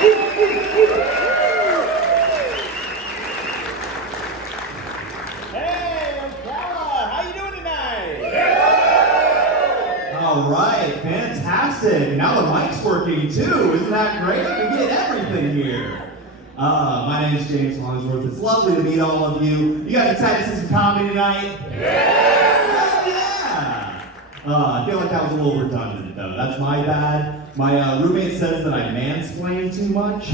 Hey, Ocala, how you doing tonight? All right, fantastic. Now the mic's working too. Isn't that great? We get everything here. My name is James Hollingsworth. It's lovely to meet all of you. You guys excited to see some comedy tonight? Yeah! I feel like that was a little redundant though. That's my bad. My roommate says that I mansplain too much.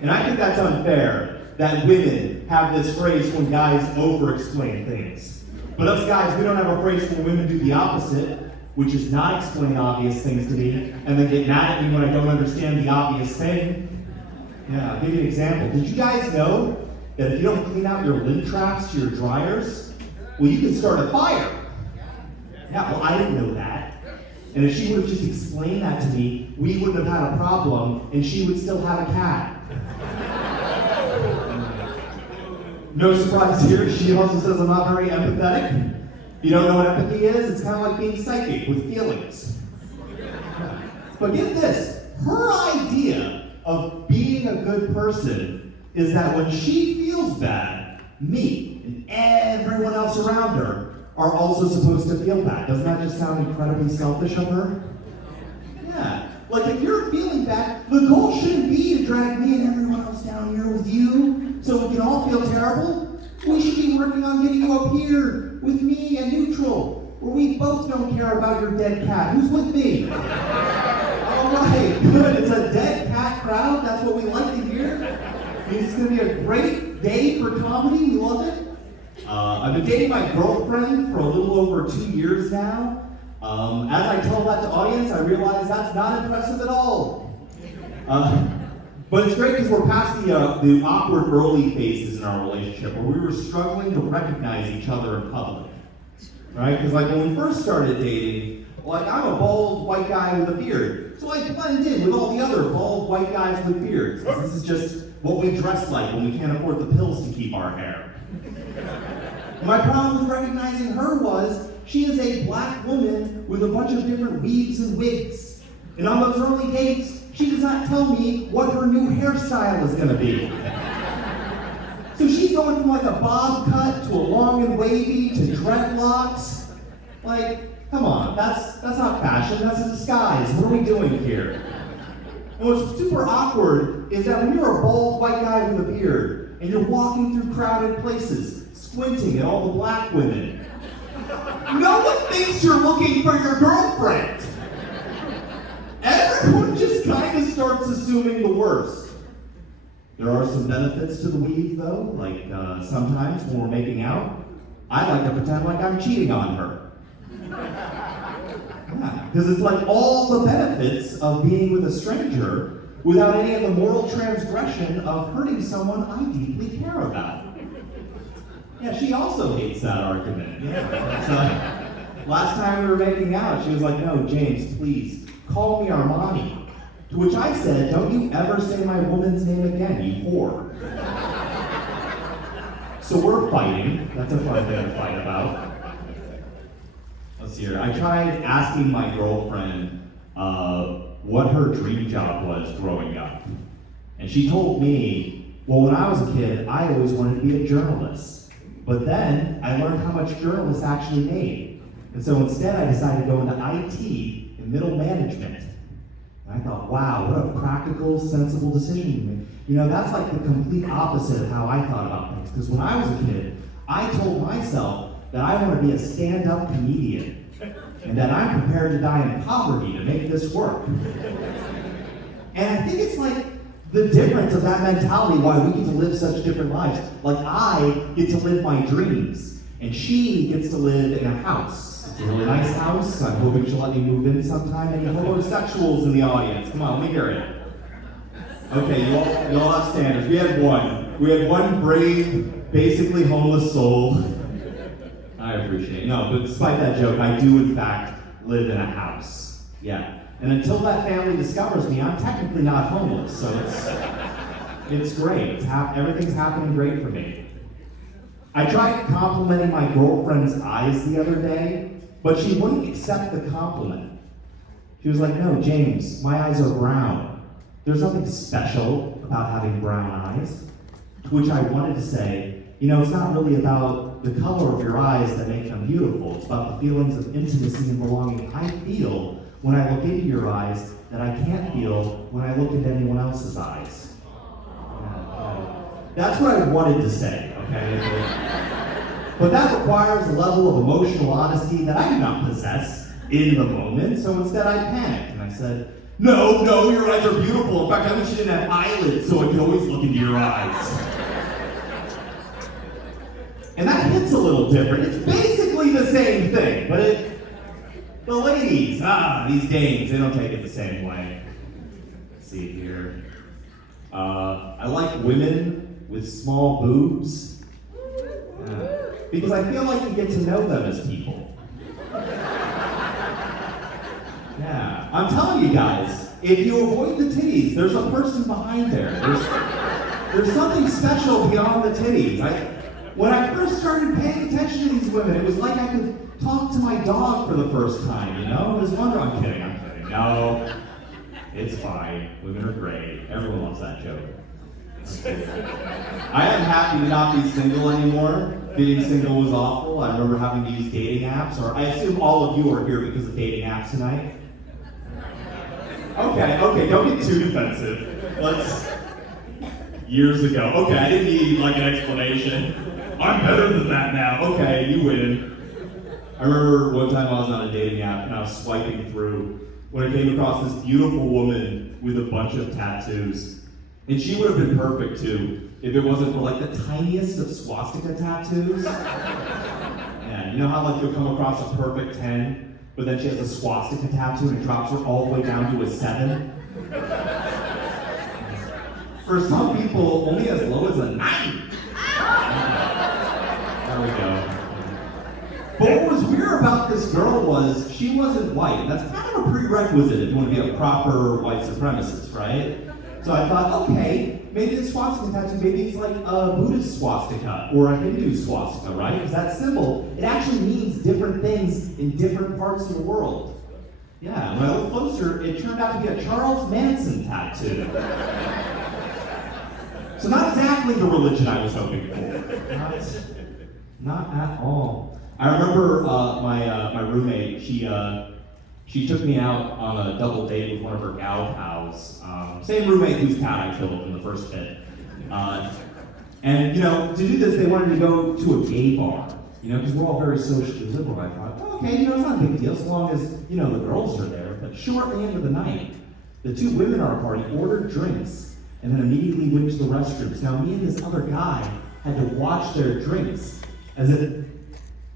And I think that's unfair, that women have this phrase when guys over-explain things. But us guys, we don't have a phrase when women do the opposite, which is not explain obvious things to me, and then get mad at me when I don't understand the obvious thing. Yeah, I'll give you an example. Did you guys know that if you don't clean out your lint traps to your dryers, well, you can start a fire? Yeah, well, I didn't know that. And if she would have just explained that to me, we wouldn't have had a problem, and she would still have a cat. No surprise here, she also says I'm not very empathetic. You don't know what empathy is? It's kind of like being psychic with feelings. But get this, her idea of being a good person is that when she feels bad, me and everyone else around her are also supposed to feel bad. Doesn't that just sound incredibly selfish of her? Yeah. Like if you're feeling bad, the goal shouldn't be to drag me and everyone else down here with you so we can all feel terrible. We should be working on getting you up here with me and neutral, where we both don't care about your dead cat. Who's with me? All right, good. It's a dead cat crowd. That's what we like to hear. It's going to be a great day for comedy. We love it. I've been dating my girlfriend for a little over 2 years now. As I tell that to audience, I realize that's not impressive at all. But it's great because we're past the awkward early phases in our relationship where we were struggling to recognize each other in public. Right? Because like when we first started dating, like I'm a bald white guy with a beard. So I blend in with all the other bald white guys with beards. This is just what we dress like when we can't afford the pills to keep our hair. My problem with recognizing her was she is a black woman with a bunch of different weaves and wigs. And on those early dates, she does not tell me what her new hairstyle is going to be. So she's going from like a bob cut to a long and wavy to dreadlocks. Like, come on, that's not fashion, that's a disguise. What are we doing here? And what's super awkward is that when you're a bald white guy with a beard and you're walking through crowded places, squinting at all the black women, no one thinks you're looking for your girlfriend. Everyone just kind of starts assuming the worst. There are some benefits to the weave though, like sometimes when we're making out, I like to pretend like I'm cheating on her. Yeah, because it's like all the benefits of being with a stranger without any of the moral transgression of hurting someone I deeply care about. Yeah, she also hates that argument. Yeah. So, last time we were making out, she was like, no, James, please, call me Armani. To which I said, don't you ever say my woman's name again, you whore. So we're fighting. That's a fun thing to fight about. Let's see here. I tried asking my girlfriend what her dream job was growing up. And she told me, well, when I was a kid, I always wanted to be a journalist. But then I learned how much journalists actually made. And so instead I decided to go into IT and middle management. And I thought, wow, what a practical, sensible decision to make. You know, that's like the complete opposite of how I thought about things. Because when I was a kid, I told myself that I want to be a stand-up comedian. And that I'm prepared to die in poverty to make this work. And I think it's like the difference of that mentality, why we get to live such different lives. Like I get to live my dreams, and she gets to live in a house. It's a really nice house. I'm hoping she'll let me move in sometime. Any homosexuals in the audience? Come on, let me hear it. Okay, you all have standards. We had one. We had one brave, basically homeless soul. I appreciate it. No, but despite that joke, I do in fact live in a house. Yeah. And until that family discovers me, I'm technically not homeless, so it's great. Everything's happening great for me. I tried complimenting my girlfriend's eyes the other day, but she wouldn't accept the compliment. She was like, no, James, my eyes are brown. there's nothing special about having brown eyes. To which I wanted to say, it's not really about the color of your eyes that make them beautiful. It's about the feelings of intimacy and belonging I feel when I look into your eyes that I can't feel when I look into anyone else's eyes. That's what I wanted to say, okay? But that requires a level of emotional honesty that I do not possess in the moment, so instead I panicked and I said, no, your eyes are beautiful. In fact, I wish you didn't have eyelids so I could always look into your eyes. And that hits a little different. It's basically the same thing, but the ladies, these dames, they don't take it the same way. Let's see here. I like women with small boobs. Because I feel like you get to know them as people. Yeah, I'm telling you guys, if you avoid the titties, there's a person behind there. There's something special beyond the titties. When I first started paying attention to these women, it was like I could talk to my dog for the first time, It was wonderful. I'm kidding. No, it's fine. Women are great. Everyone loves that joke. I am happy to not be single anymore. Being single was awful. I remember having to use dating apps, or I assume all of you are here because of dating apps tonight. Okay, don't get too defensive. Years ago. Okay, I didn't need an explanation. I'm better than that now. Okay, you win. I remember one time I was on a dating app and I was swiping through when I came across this beautiful woman with a bunch of tattoos. And she would have been perfect too if it wasn't for the tiniest of swastika tattoos. Yeah, you know how you'll come across a perfect 10, but then she has a swastika tattoo and it drops her all the way down to a 7? For some people, only as low as a 9. There we go. But what was weird about this girl was she wasn't white. That's kind of a prerequisite if you want to be a proper white supremacist, right? So I thought, okay, maybe the swastika tattoo, maybe it's like a Buddhist swastika or a Hindu swastika, right? Because that symbol, it actually means different things in different parts of the world. Yeah, when I looked closer, it turned out to be a Charles Manson tattoo. So not exactly the religion I was hoping for. Not at all. I remember my roommate, she took me out on a double date with one of her gal pals. Same roommate whose cat I killed in the first bit. And to do this, they wanted to go to a gay bar. Because we're all very socially liberal. I thought, okay, it's not a big deal as long as, the girls are there. But shortly into the night, the two women at our party ordered drinks and then immediately went to the restrooms. Now, me and this other guy had to watch their drinks as if,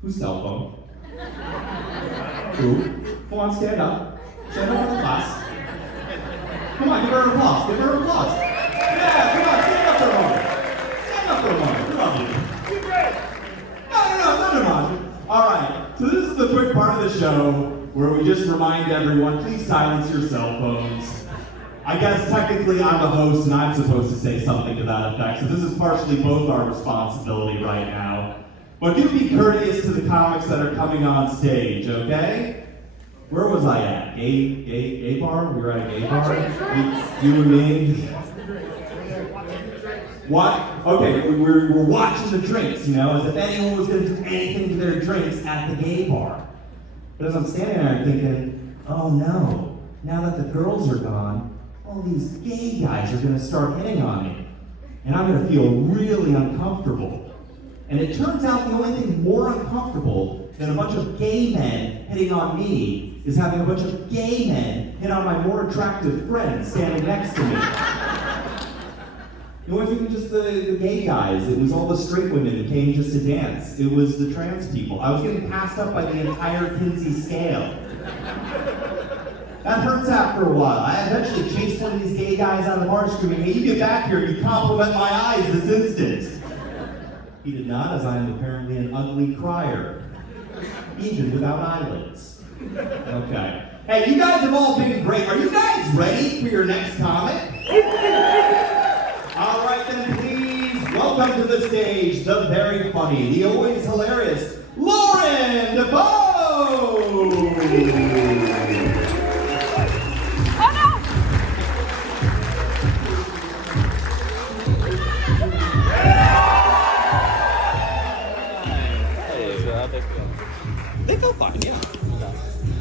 whose cell phone? Who? Come on, stand up. Stand up for the class. Come on, give her an applause. Give her an applause. Yeah, come on, stand up for a moment. Stand up for a moment. We love you. You're great. No, it's not an emotion. All right, so this is the quick part of the show where we just remind everyone, please silence your cell phones. I guess technically I'm a host and I'm supposed to say something to that effect, so this is partially both our responsibility right now. But do be courteous to the comics that are coming on stage, okay? Where was I at? Gay bar? We were at a gay bar? You and me? What? Okay, we're watching the drinks, as if anyone was going to do anything to their drinks at the gay bar. But as I'm standing there, I'm thinking, oh no, now that the girls are gone, all these gay guys are going to start hitting on me. And I'm going to feel really uncomfortable. And it turns out the only thing more uncomfortable than a bunch of gay men hitting on me is having a bunch of gay men hit on my more attractive friend standing next to me. It wasn't even just the gay guys, it was all the straight women who came just to dance. It was the trans people. I was getting passed up by the entire Kinsey scale. That hurts after a while. I eventually chased one of these gay guys out of the bar screaming, hey, you get back here, you compliment my eyes this instant. He did not, as I am apparently an ugly crier, even without eyelids. Okay. Hey, you guys have all been great. Are you guys ready for your next comic? All right then, please welcome to the stage the very funny, the always hilarious Lauren Defoe. they feel? They feel fine, yeah. Okay.